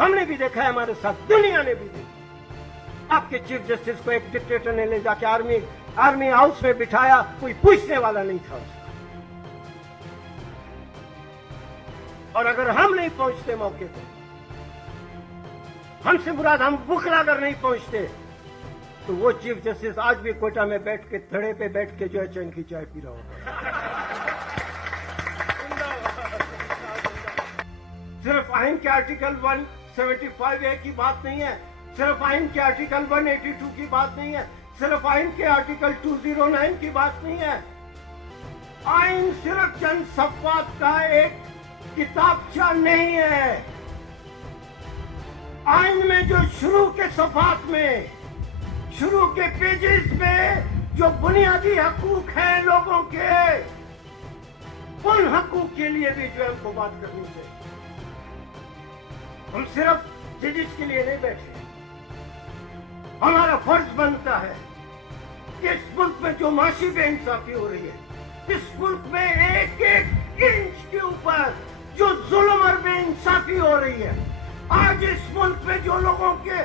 हमने भी देखा है, हमारे साथ दुनिया ने भी देखा। आपके चीफ जस्टिस को एक डिक्टेटर ने ले जाके आर्मी हाउस में बिठाया, कोई पूछने वाला नहीं था उसका। और अगर हम नहीं पहुंचते मौके पर, हमसे मुराद हम भूख लाकर नहीं पहुंचते, तो वो चीफ जस्टिस आज भी कोटा में बैठ के थड़े पे बैठ के जो है चैन की चाय पी रहा होगा। सिर्फ आइन के आर्टिकल 175A की बात नहीं है, सिर्फ आइन के आर्टिकल 182 की बात नहीं है, सिर्फ आइन के आर्टिकल 209 की बात नहीं है। आइन सिर्फ चंद सफ़ात का एक किताबचा नहीं है। आइन में जो शुरू के सफ़ात में, शुरू के पेजेस में जो बुनियादी हकूक हैं लोगों के, उन हकूक के लिए भी जो हमको बात करनी चाहिए। हम सिर्फ जजिस के लिए नहीं बैठे, हमारा फर्ज बनता है कि इस मुल्क में जो माशी बेइंसाफी हो रही है, इस मुल्क में एक एक इंच के ऊपर जो जुल्म और बेइंसाफी हो रही है, आज इस मुल्क में जो लोगों के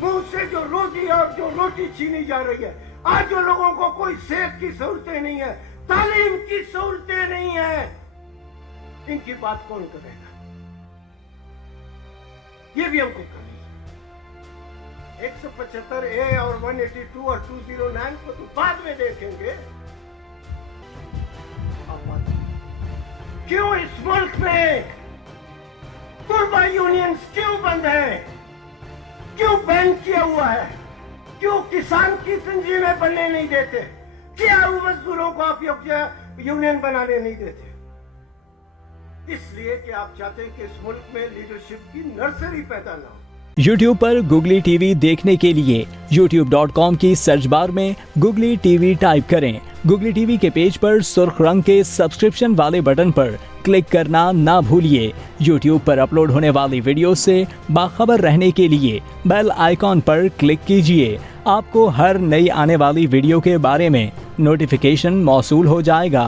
मुंह से जो रोजी और जो रोटी छीनी जा रही है, आज जो लोगों को कोई सेहत की सहूलतें नहीं है, तालीम की सहूलतें नहीं है, इनकी बात कौन करेगा? ये भी हमको करनी है। 175A और 182 और 209 को तो बाद में देखेंगे। क्यों इस मुल्क में तुलबा यूनियंस क्यों बंद है, क्यों बैन किया हुआ है, क्यों किसान की तंजीमें बनने नहीं देते, क्या मजदूरों को आप यूनियन बनाने नहीं देते? इसलिए कि आप चाहते हैं कि इस मुल्क में लीडरशिप की नर्सरी पैदा ना हो। YouTube पर गुगली टीवी देखने के लिए youtube.com की सर्च बार में गुगली टीवी टाइप करें। गुगली टीवी के पेज पर सुर्ख रंग के सब्सक्रिप्शन वाले बटन पर क्लिक करना ना भूलिए। YouTube पर अपलोड होने वाली वीडियो से बाखबर रहने के लिए बेल आइकॉन पर क्लिक कीजिए। आपको हर नई आने वाली वीडियो के बारे में नोटिफिकेशन मौसूल हो जाएगा।